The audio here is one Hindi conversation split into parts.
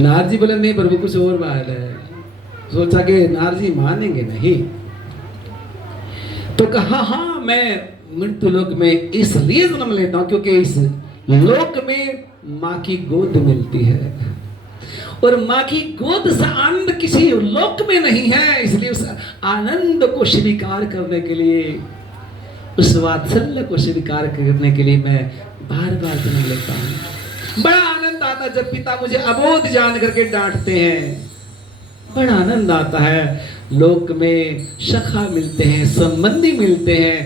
नारजी बोले नहीं प्रभु कुछ और बात है। सोचा कि नारजी मानेंगे नहीं, तो कहा हाँ मैं मृत्यु लोक में इसलिए जन्म लेता हूं क्योंकि इस लोक में माँ की गोद मिलती है और माँ की गोद से आनंद किसी लोक में नहीं है, इसलिए उस आनंद को स्वीकार करने के लिए, उस वात्सल्य को स्वीकार करने के लिए मैं बार बार जन्म लेता हूँ। बड़ा आनंद आता है जब पिता मुझे अबोध जान करके डांटते हैं, बड़ा आनंद आता है। लोक में सखा मिलते हैं, संबंधी मिलते हैं,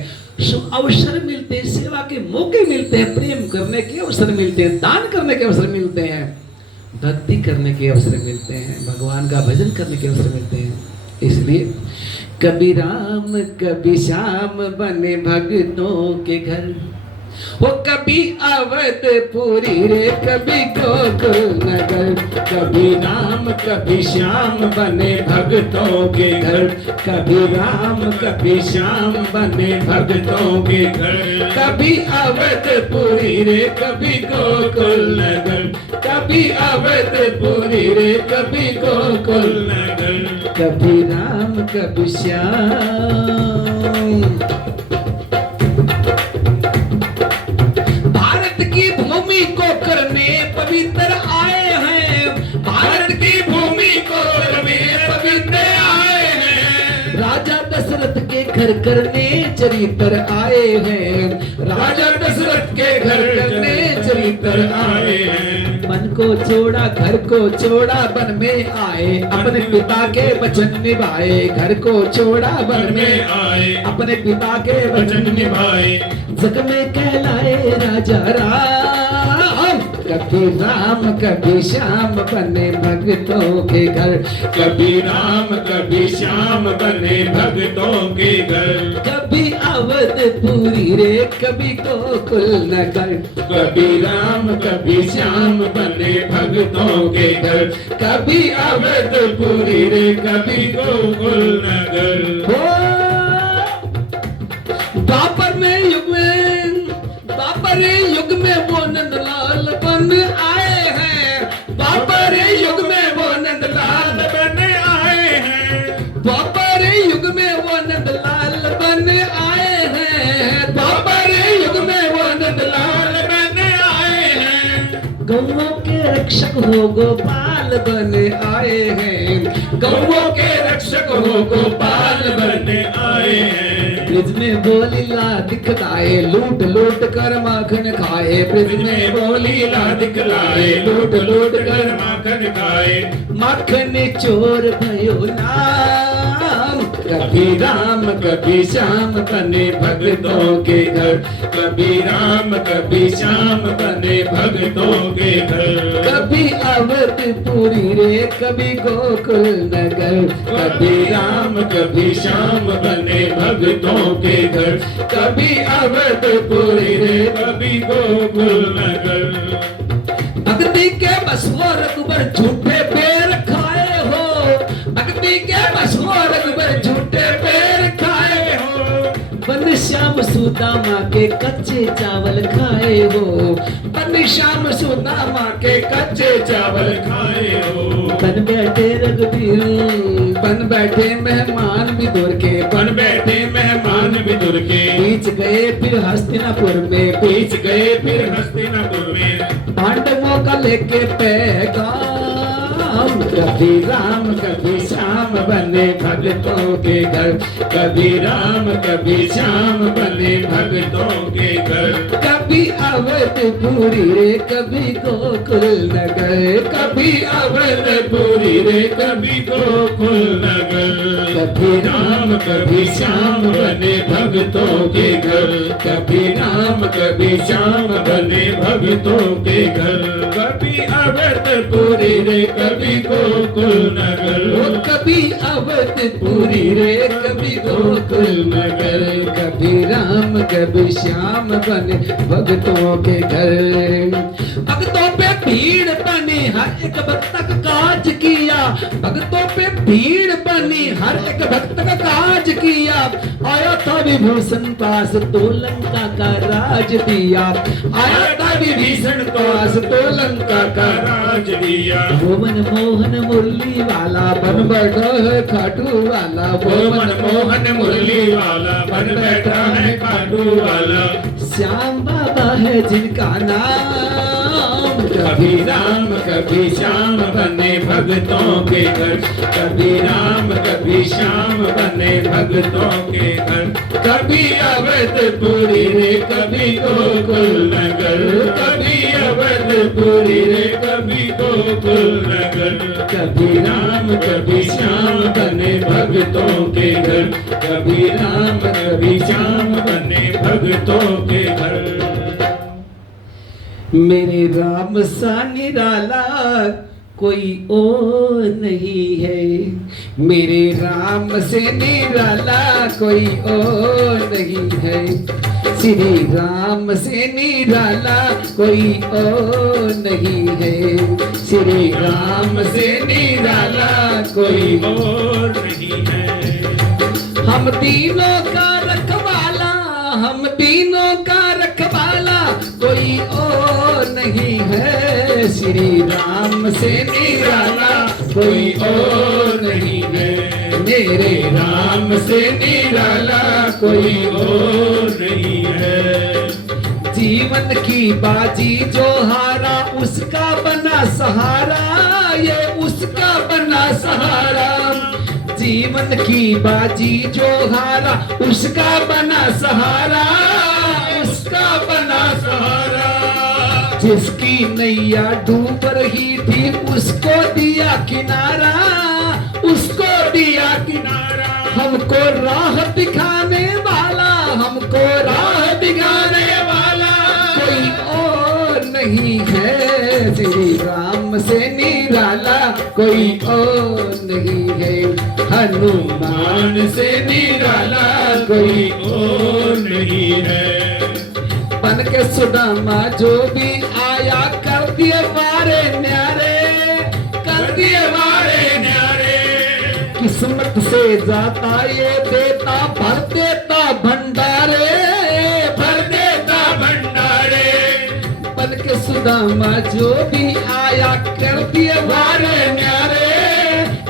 अवसर मिलते हैं, सेवा के मौके मिलते हैं, प्रेम करने के अवसर मिलते हैं, दान करने के अवसर मिलते हैं, भक्ति करने के अवसर मिलते हैं, भगवान का भजन करने के अवसर मिलते हैं। इसलिए कभी राम कभी श्याम बने भक्तों के घर, वो कभी अवधपुरी रे कभी गोकुल नगर, कभी राम कभी श्याम बने भक्तों के घर, कभी राम कभी श्याम बने भक्तों के घर, कभी अवधपुरी रे कभी गोकुल नगर, कभी अवधपुरी रे कभी गोकुल नगर, कभी राम कभी श्याम। पवित्र आए हैं, भारत की भूमि को करने पवित्र आए हैं, राजा दशरथ के घर करने चरित्र आए हैं, राजा दशरथ के घर करने चरित्र आए हैं। मन को छोड़ा घर को छोड़ा वन में आए, अपने पिता के वचन निभाए, घर को छोड़ा वन में आए, अपने पिता के वचन निभाए, जग में कहलाए राजा राम, कभी राम कभी श्याम बने भक्तों के घर, कभी राम कभी श्याम बने भक्तों के घर, कभी अवधपुरी रे कभी गोकुल नगर, कभी राम कभी श्याम बने भक्तों के घर, कभी अवधपुरी रे कभी गोकुल नगर। द्वापर में युग में, द्वापर युग में वो नंदलाल बन आए हैं, द्वापर युग में वो नंदलाल बन आए हैं, द्वापर युग में वो नंदलाल बन आए हैं, द्वापर युग में वो नंदलाल बन आए हैं, गौओं के रक्षक हो गोपाल बन आए हैं, गौओं के रक्षक हो गोपाल बन आए हैं, ब्रिज में बोली ला दिखलाए लूट लूट कर माखन खाए, ब्रिज में बोली ला दिखलाए लूट लूट कर माखन खाए, माखन चोर भयो नाम, कभी राम कभी श्याम बने भक्तों के घर, कभी राम कभी श्याम बने भक्तों के घर, कभी अवधपुरी रे कभी गोकुल नगर, कभी राम कभी श्याम बने भक्तों के घर, कभी अवधपुरी रे कभी गोकुल नगर। भक्ति के बसवर रघुबर झूठे पैर खाए हो, भक्ति के बसवर रघुबर झूठे पैर खाए हो, बन श्याम सुदामा के कच्चे चावल खाए हो, बन श्याम सुदामा के कच्चे चावल खाए हो, बन बैठे रघुवीर, बन बैठे मेहमान विदुर के, बन बैठे मेहमान विदुर के, बीच गए फिर हस्तिनापुर में, बीच गए फिर हस्तिनापुर में, पांडवों का लेके पैगाम, कभी राम कभी श्याम बने भक्तों के घर, कभी राम कभी श्याम बने भक्तों के घर, कभी अवधपुरी रे कभी गोकुल नगर, कभी अवधपुरी रे कभी गोकुल नगर, कभी राम कभी श्याम बने भक्तों के घर, कभी राम कभी श्याम बने भक्तों के घर, कभी अवधपुरी रे कभी गोकुल नगर, कभी अवधपुरी रे कभी गोकुल नगर, कभी राम कभी श्याम बने भक्तों के घर, भक्तों पे भीड़ बनी, हर एक भक्त का काज किया। भक्तों पे भीड़ बनी, हर एक भक्त का काज किया। आया था विभूषण पास तो लंका का राज दिया। आया था विभीषण पास तो लंका का राज दिया। वो मनमोहन मुरली वाला बन बैठा है खाटू वाला। वो मनमोहन मुरली वाला बन बैठा है खाटू वाला। श्याम बाबा है जिनका नाम, कभी राम कभी श्याम बने भक्तों के घर। कभी राम कभी श्याम बने भक्तों के घर। कभी अवधपुरी रे कभी गोकुल नगर। कभी अवधपुरी रे कभी गोकुल नगर। कभी राम कभी श्याम बने भक्तों के घर। कभी राम कभी श्याम बने भक्तों के घर। मेरे राम सा निराला कोई और नहीं है। मेरे राम से निराला कोई और नहीं है। श्री राम से निराला कोई और नहीं है। श्री राम से निराला कोई और नहीं है। हम तीनों का रखवाला, हम तीनों का रखवाला कोई और नहीं है। श्री राम से निराला कोई और नहीं है। मेरे राम से निराला कोई और नहीं है। जीवन की बाजी जो हारा उसका बना सहारा, ये उसका बना सहारा। जीवन की बाजी जो हारा उसका बना सहारा, उसका बना सहारा। जिसकी नैया डूब रही थी उसको दिया किनारा, उसको दिया किनारा। हमको राह दिखाने वाला, हमको राह दिखाने वाला कोई और नहीं है। श्री राम से निराला कोई और नहीं है। हनुमान से निराला कोई और नहीं है। बन के सुदामा जो भी आया कर दिए वारे न्यारे, कर दिए वारे न्यारे। किस्मत से जाता ये देता भर देता भंडारे, भर देता भंडारे। बन के सुदामा जो भी आया कर दिए वारे न्यारे,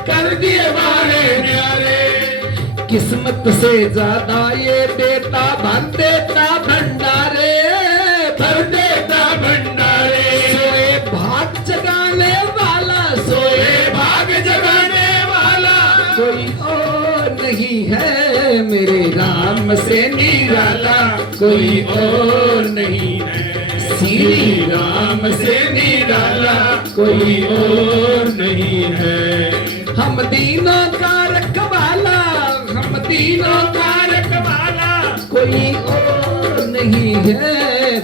कर दिए वारे न्यारे। किस्मत से ज्यादा ये देता भर देता भंडारे, भर देता भंडारे। सोए भाग जगाने वाला, सोए भाग जगाने वाला कोई और नहीं है। मेरे राम से निराला कोई और नहीं है। श्री राम से निराला कोई और नहीं है। हम तीनों का रखवाला, हम तीनों का रखवाला कोई और नहीं है।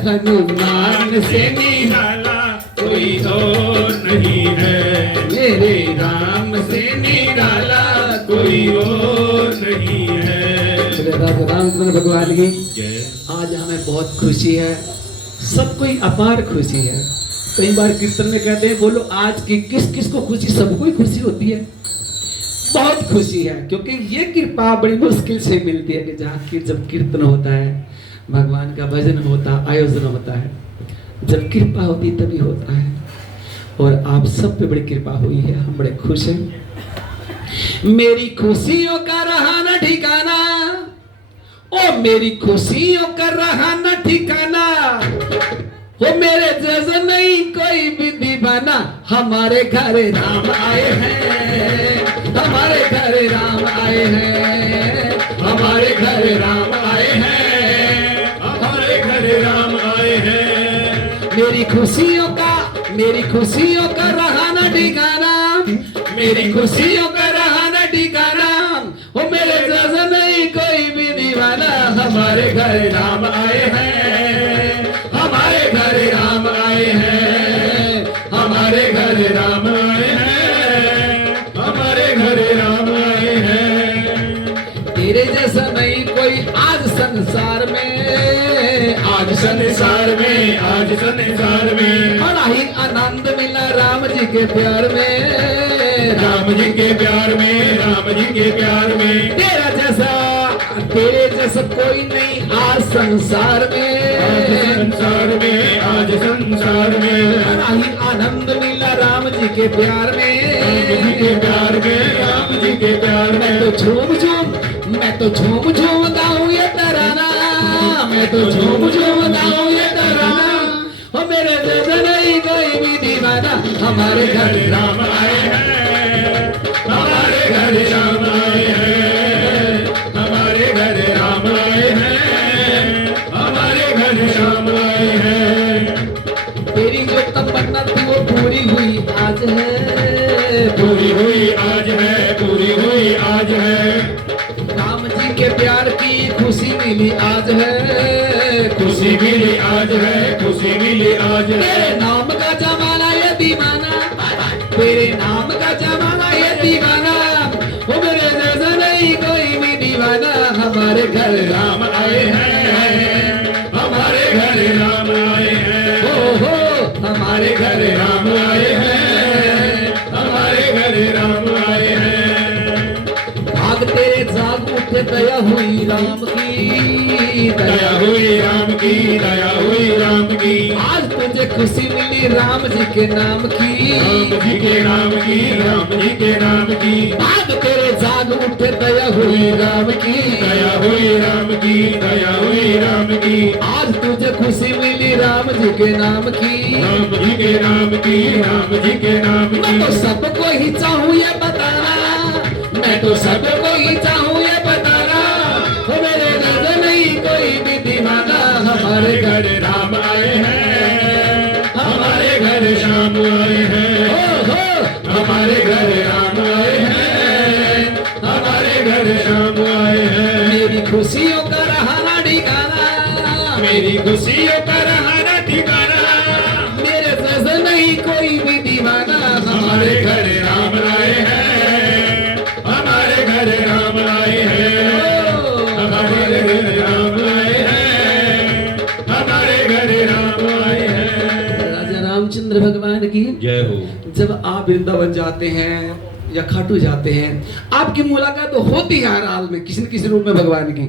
हनुमान से निराला कोई और नहीं है। मेरे राम से निराला कोई और नहीं है। राम भगवान की जय। आज हमें बहुत खुशी है, सबको ही अपार खुशी है। कई बार कीर्तन में कहते हैं बोलो आज की किस किस को खुशी, सबको ही खुशी होती है। बहुत खुशी है क्योंकि ये कृपा बड़ी मुश्किल से मिलती है कि जहाँ जब कीर्तन होता है, भगवान का भजन होता है, आयोजन होता है, जब कृपा होती तभी होता है। और आप सब पे बड़ी कृपा हुई है, हम बड़े खुश हैं। मेरी खुशियों का रहा न ठिकाना, ओ मेरी खुशियों का रहा न ठिकाना। वो मेरे जैसा नहीं कोई भी दीवाना। हमारे घर राम आए हैं, हमारे घर राम आए हैं, हमारे घर राम आए हैं, हमारे घर राम आए हैं। मेरी खुशियों का रहा न ठिकाना, मेरी खुशियों का रहा न ठिकाना। वो मेरे जैसा नहीं कोई भी दीवाना। हमारे घर राम आए हैं, हमारे घर राम आए हैं, हमारे घर राम आए हैं, हमारे घर राम आए हैं। तेरे जैसा नहीं कोई आज संसार में, आज संसार में, आज संसार में बड़ा ही आनंद के प्यार में, राम जी के प्यार में, राम जी के प्यार में। तेरे जैसा कोई नहीं आज संसार आज में, संसार में, आज संसार में। बड़ा ही आनंद मिला राम जी के प्यार राम जी के में, प्यार में, राम जी के प्यार मैं में। तो झूम झूम, मैं तो झूम झूम गाऊं ये तराना, मैं तो झूम झूम गाऊं ये तराना। हो मेरे जैसा नहीं कोई भी दीवाना, हमारे घर राम आए हैं, हमारे घर राम आए हैं, हमारे घर राम आए हैं, हमारे घर राम आए हैं। तेरी जो तमन्ना थी वो पूरी हुई आज है, पूरी हुई आज है, पूरी हुई आज है। राम जी के प्यार की खुशी मिली आज है, खुशी मिली आज है, खुशी मिली आज तेरे है। नाम का जमाना ये दीवाना, तेरे नाम का जमाना ये दीवाना। वो मेरे जैसा नहीं कोई भी दीवाना, हमारे घर राम आए हैं, हमारे घर राम आए हैं। हो हमारे घर राम आए हैं, हमारे घर राम आए हैं। भाग तेरे जाग उठे दया हुई राम की, दया हुई राम की, दया हुई राम की। आज तुझे खुशी मिली राम जी के नाम की, राम जी के नाम की, राम जी के नाम की। भाग तेरे जाग उठे दया हुई राम की, दया हुई राम की, दया हुई राम की। आज तुझे खुशी मिली राम जी के नाम की। राम जी के नाम की, राम जी के नाम मैं तो की। सबको ही चाहूँ ये बताना, मैं तो सबको ही चाहूँ ये बताना। हो मेरे जैसा नहीं कोई भी दीवाना, हमारे घर राम आए हैं, हमारे घर श्याम आए हैं। हो हमारे घर राम आए हैं, हमारे घर श्याम आए हैं। मेरी खुशियों का रहाना ठिकाना, मेरी खुशियों का रहाना ठिकाना। मेरे जैसा नहीं कोई भी दीवाना, हमारे घर राम आए हैं, हमारे घर राम आए हैं। हमारे घर राम आए हैं, हमारे घर राम आए हैं। राजा रामचंद्र भगवान की जय हो। जब आप वृंदावन जाते हैं या खाटू जाते हैं, आपकी मुलाकात तो होती है हर हाल में किसी न किसी रूप में भगवान की।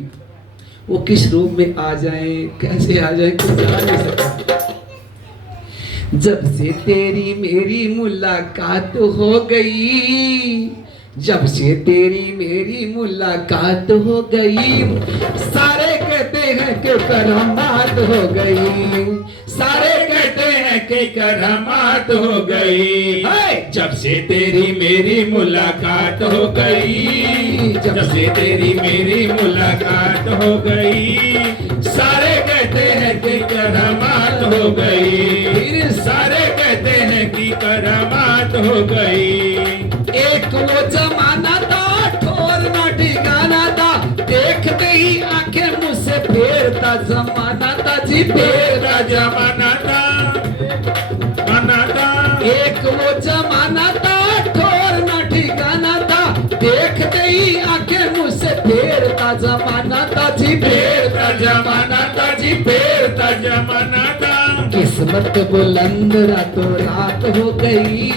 वो किस रूप में आ जाए, कैसे आ जाए, कुछ जान नहीं सकता। जब से तेरी मेरी मुलाकात हो गई, जब से तेरी मेरी मुलाकात हो गई, सारे कहते हैं कि करामात हो गई, सारे कहते हैं कि करामात हो गई। जब से तेरी मेरी मुलाकात हो गई, जब से तेरी मेरी मुलाकात हो गई, सारे कहते हैं कि करामात हो गई। फिर सारे कहते हैं कि करामात हो गई। एक वो जमाना था ठोर ना ठिकाना था, देखते ही आंखें मुझसे फेरता जमाना था जी, तेरा जमाना था, माना था। एक वो जमाना था ठोर ना ठिकाना था, देखते ही आंखें मुझसे फेरता जमाना था जी, फेरता जमाना था जी, फेरता जमाना था। किस्मत बुलंद रातों रात हो गई,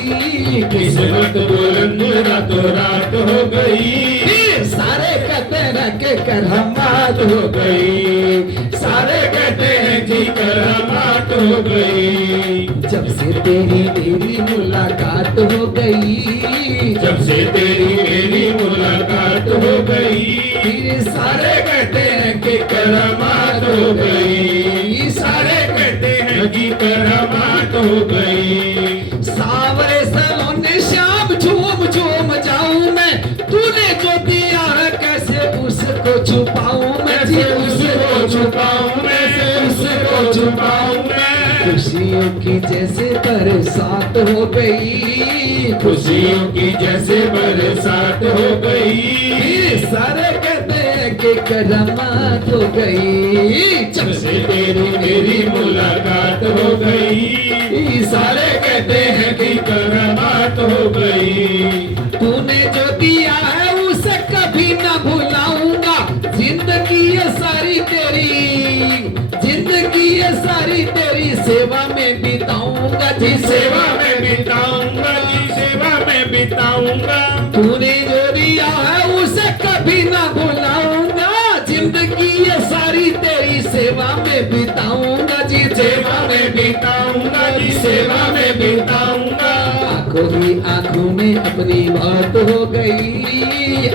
किस्मत बुलंद रातों रात हो गई। फिर सारे कहते हैं कि करामात हो गई, सारे कहते हैं कि करामात हो गई। जब से तेरी मेरी मुलाकात हो गई, जब से तेरी मेरी मुलाकात हो गई, फिर सारे कहते हैं कि करामात हो गई। सारे कहते हैं कि करामात हो गई। सावरे सलोने श्याम झूम झूम जाऊं मैं, तूने जो दिया है कैसे उसको छुपाऊं मैं जी, कैसे उसको छुपाऊं मैं, उसको छुपाऊं मैं। खुशियों की जैसे बरसात हो गई, खुशियों की जैसे बरसात हो गई। फिर सारे कहते हैं कि करामात हो गई। जब से तेरी मेरी मुलाकात हो गई, सारे कहते हैं कि करामात हो गई। तूने जो दिया है उसे कभी ना भुलाऊंगा, जिंदगी ये सारी तेरी, जिंदगी ये सारी तेरी सेवा में बिताऊंगा जी, सेवा में बिताऊंगा बिताऊंगा। तूने जो दिया है उसे कभी ना भुलाऊंगा, जिंदगी ये सारी तेरी सेवा में बिताऊंगा जी, सेवा में बिताऊंगा जी, सेवा में बिताऊंगा। आंखों ही आंखों में अपनी बात हो गई,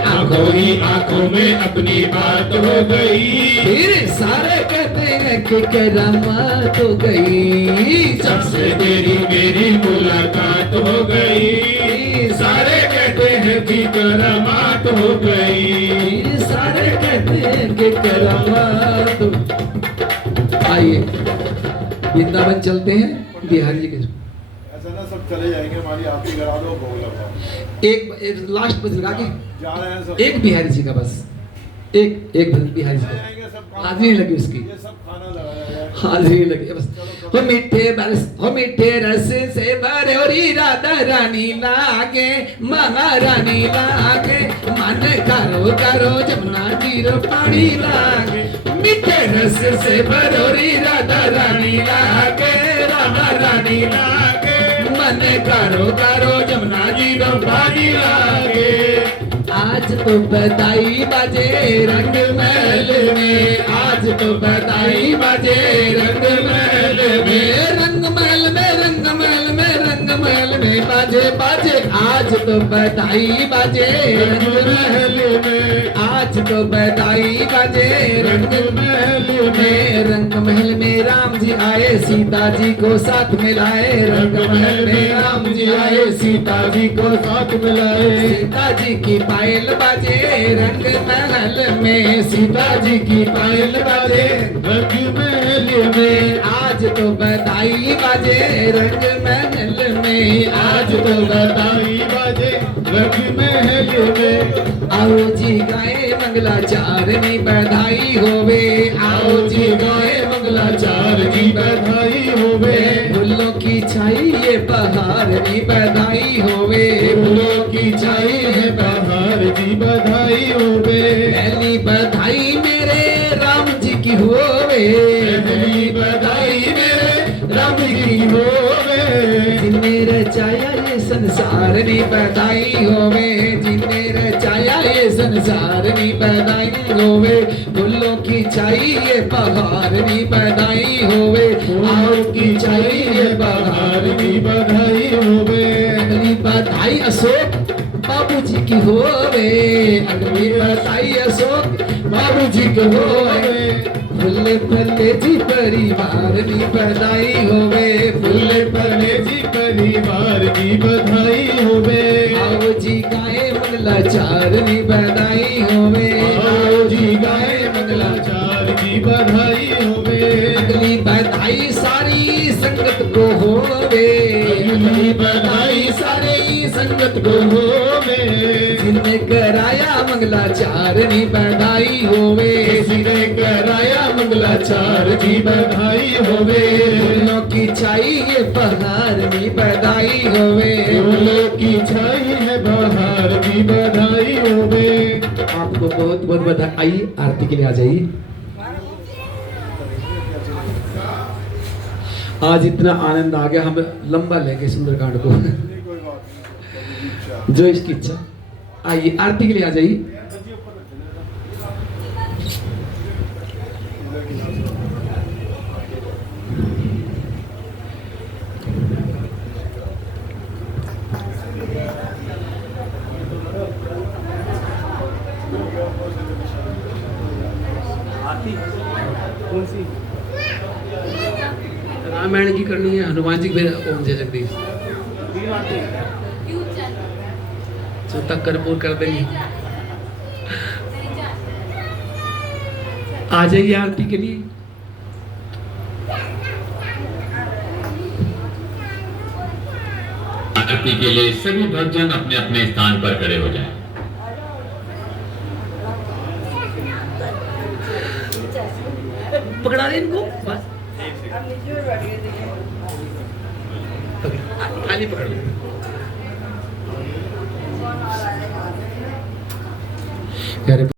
आंखों ही आंखों में अपनी बात हो गई। फिर सारे कहते हैं कि करामात हो गई, जब से तेरी मेरी मुलाकात हो गई। सारे कहते हैं कि करामात हो गई। सारे कहते हैं कि करामात। आइए वृंदावन चलते हैं बिहारी जी के। ऐसा ना सब चले जाएंगे, हमारी आरती करा दो, भोग लगाओ। एक लास्ट बज लगा के जा रहे हैं सब। एक बिहारी जी का बस, एक भजन बिहारी जी का। जाएंगे सब, हाजिरी लगी उसकी, ये सब खाना लगाया जाए। हाजिरी लगी बस। हो मीठे बरस, हो मीठे रस से भरोरी राधा रानी लागे, महारानी लागे। मन करो करो जमुना जीरो पानी लागे। मीठे रस से भरोरी राधा रानी लागे, राधा रानी लागे। मन करो करो जमुना जीरो पानी लागे। आज तो बधाई बाजे रंग महल में, आज तो बधाई बाजे रंग महल में। रंग महल में, रंग महल में, रंग महल में बाजे बाजे। आज तो बधाई बाजे रंग महल में, आज तो बधाई बाजे रंग महल में। रंग महल में राम जी आए, सीता जी को साथ मिलाए। रंग महल में राम जी आए, सीता जी को साथ मिलाए। सीता जी की पायल बाजे रंग महल में, सीता जी की पायल बाजे रंग महल में। आज तो बधाई बाजे रंग महल में, आज तो बधाई बाजे रंग महल में। आओ जी गाए मंगलाचारनी बधाई होवे, आओ जी गाए मंगलाचारनी बधाई होवे। फूलों की छाई ये बहार नी बधाई होवे, फूलों की छाई है बहार जी बधाई होवे। पहली बधाई मेरे राम जी की होवे, पहली बधाई मेरे राम जी की होवे। जिन्ने रचाया ये संसार नी बधाई होवे, जिन्ने रचाया ये संसार नी बधाई होवे। फूलों की छाई ये बहार नी बधाई होवे, फूलों की छाई ये बहार नी बधाई होवे। अगली बधाई अशोक बाबू जी की होवे, अगली बधाई अशोक बाबू जी की होवे। फुल्ले फल्ले जी परिवार नी बधाई होवे, फुल्ले फल्ले जी परिवार नी बधाई होवे। आओ जी गाए मंगलाचार नी बधाई होवे, आओ जी गाए मंगलाचार नी बधाई होवे। अगली बधाई सारी संगत को होवे, अगली बधाई सारी संगत को होवे। जिनने कराया मंगलाचार नी बधाई होवे, जिनने कराया मंगलाचार की बधाई होवे। फूलों की छाई ये बहार नी बधाई होवे, फूलों की छाई है बहार की बधाई होवे। आपको बहुत बहुत बधाई। आरती के लिए आ जाइए। आज इतना आनंद आ गया, हम लंबा लेंगे सुंदरकांड को, जो इसकी इच्छा। आइए आरती के लिए आ जाइए। कौन सी रामायण की करनी है, हनुमान जी की ओम जय जगदीश जो तक कर्पूर कर देंगे। आ जाइए आरती के लिए। आरती के लिए सभी भक्तजन अपने अपने स्थान पर खड़े हो जाएं। पकड़ा दे इनको बस, खाली पकड़ लो।